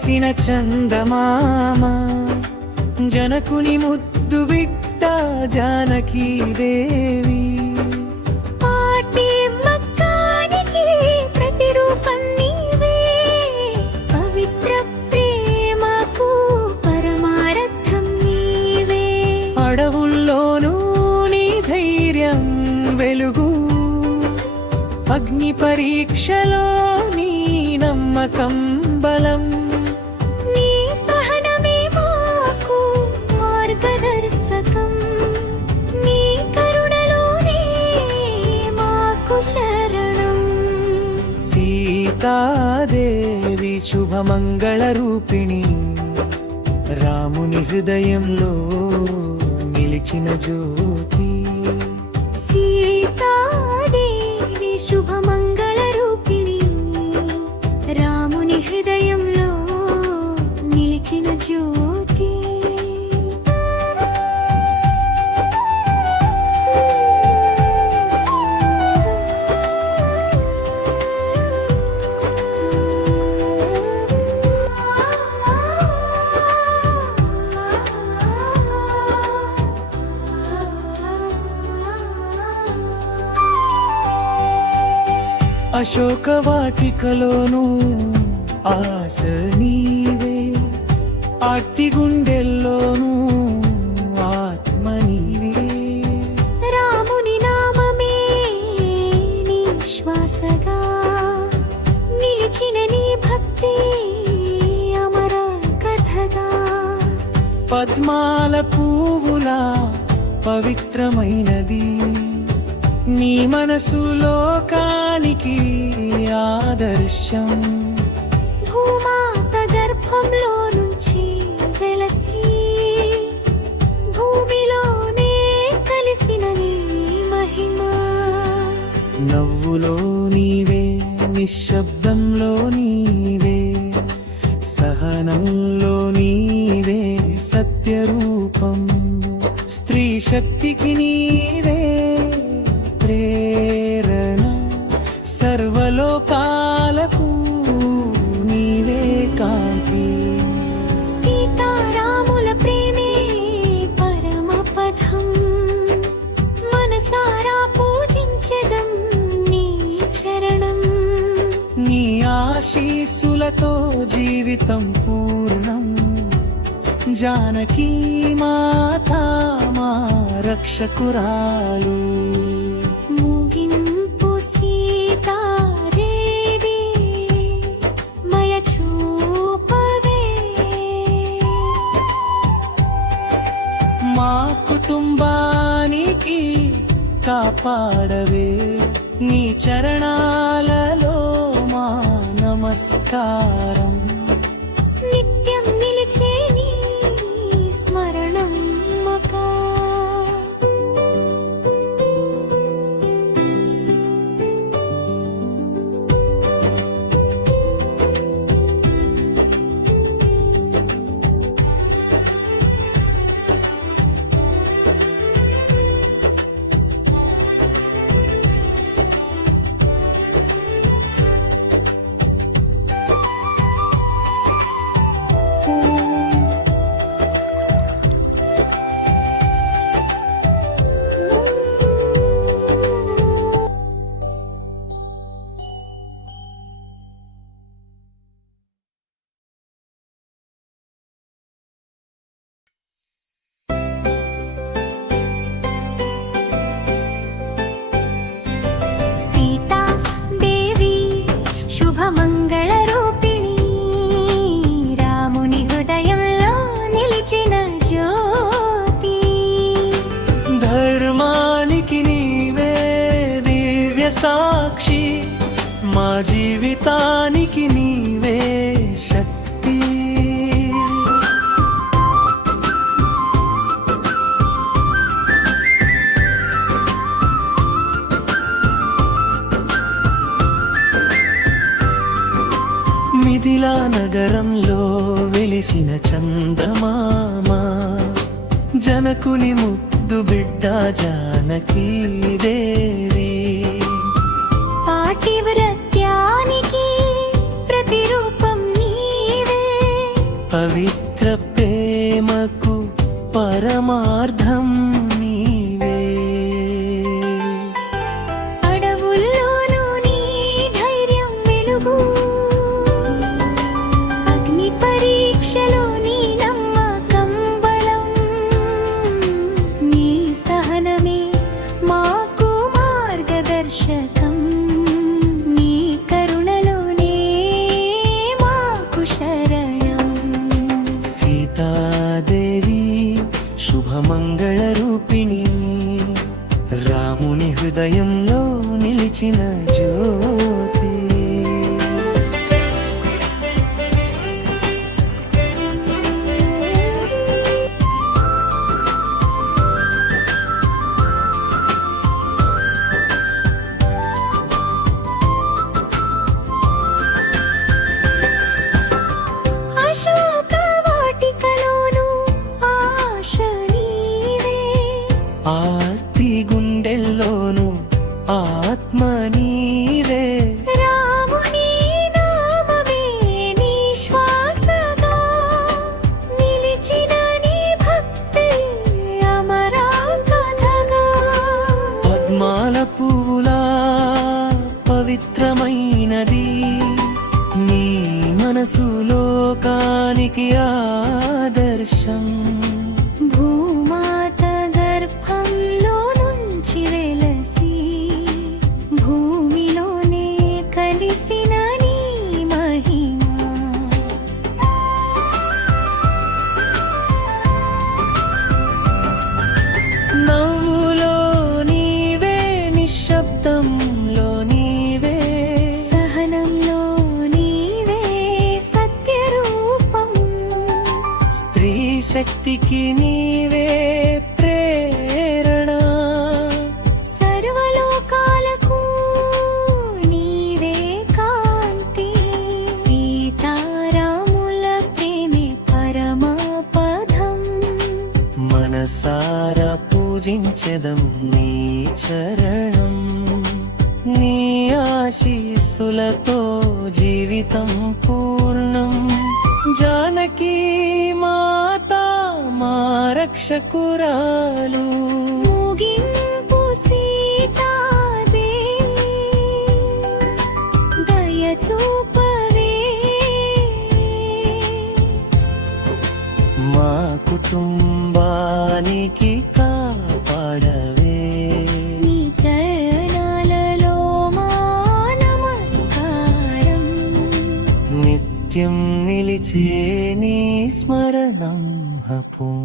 మెరిసిన చందమామ జనకుని ముద్దు బిడ్డ జానకీ దేవి అడవుల్లోనూ నీ ధైర్యం వెలుగు అగ్ని పరీక్షలో నీ నమ్మకం బలం నీ సహనమే మాకు మార్గదర్శకం నీ కరుణలోనే మాకు శరణం సీతాదేవి శుభమంగళ రూపిణి రాముని హృదయంలో నిలిచిన జ్యోతి సీతాదేవి శుభమంగళ రూపిణి రాముని హృదయంలో నిలిచిన జ్యోతి అశోకవాటికలోను ఆశ నీవే ఆర్తి గుండెల్లోను ఆత్మ నీవే రాముని నామమే నీ శ్వాసగా నిలిచిన నీ భక్తి అమర కథగా పద్మాల పువ్వులా పవిత్రమైనది నీ మనసు లోకానికి ఆదర్శం భూమాత గర్భంలో నుంచి వెలసి భూమిలోనే కలిసిన నీ మహిమ నవ్వులో నీవే నిశ్శబ్దంలో నీవే సహనంలో నీవే సత్యరూపం స్త్రీ శక్తికి నీవే ప్రేరణ సర్వలోకాలకు నీవే కాంతి సీతారాముల ప్రేమే పరమ పదం మనసారా పూజించెదం నీ చరణం నీ ఆశీస్సులతో జీవితం పూర్ణం జానకీ మాతా మా రక్షకురాలు ముగింపు సీతాదేవి మయ చూపవే మా కుటుంబానికి కాపాడవే నీ చరణాలలో మా నమస్కారం నిత్యం నిలిచే నీ స్మరణం మకా మంగళ రూపిణి రాముని హృదయంలో నిలిచిన జ్యోతి ధర్మానికి నీవే దివ్య సాక్షి మా జీవితానికి నీవే శక్తి మిథిలా నగరంలో వెలిసిన చందమామ జనకుని ముద్దు బిడ్డ జానకీ దేవి పాతివ్రత్యానికి ప్రతిరూపం నీవే పరమార్థం నీవే. అడవుల్లోనూ నీ ధైర్యం వెలుగు, అగ్ని పరీక్షలో నీ నమ్మకం బలం. నీ సహనమే మాకు మార్గదర్శకం, నీ కరుణలోనే మాకు శరణం. సీతాదేవి శుభమంగళ రూపిణి, రాముని హృదయంలో నిలిచిన జ్యోతి. అశోక వాటికలోను ఆశ నీవే, ఆర్తి గుండెల్లోను ఆత్మ నీవే. రాముని నామమే నీ శ్వాసగా, నిలిచిన నీ భక్తి అమరా కథగా. పద్మాల పువ్వులా పవిత్రమైనది నీ మనసు లోకానికి ఆదర్శం. భూమాత గర్భంలో నుంచి వెలసి, భూమిలోనే కలిసిన నీ మహిమ. నవ్వులో నీవే, నిశ్శబ్దంలో నీవే, సహనంలో నీవే సత్యరూపం. స్త్రీ శక్తికి నీవే ప్రేరణ. సర్వలోకాలకు నీవే కాంతి, సీతారాముల ప్రేమే పరమపదం. మనసారా పూజించెదం నీ చరణం, నీ ఆశీస్సులతో జీవితం పూర్ణం. జానకి మాతా మా రక్షకురాలు, ముగింపు సీతాదేవి, దయ చూపవే. మా కుటుంబానికి కాపాడవే. నీ చరణాలలో మా నమస్కారం, నిత్యం నిలిచే నీ స్మరణం హపుం.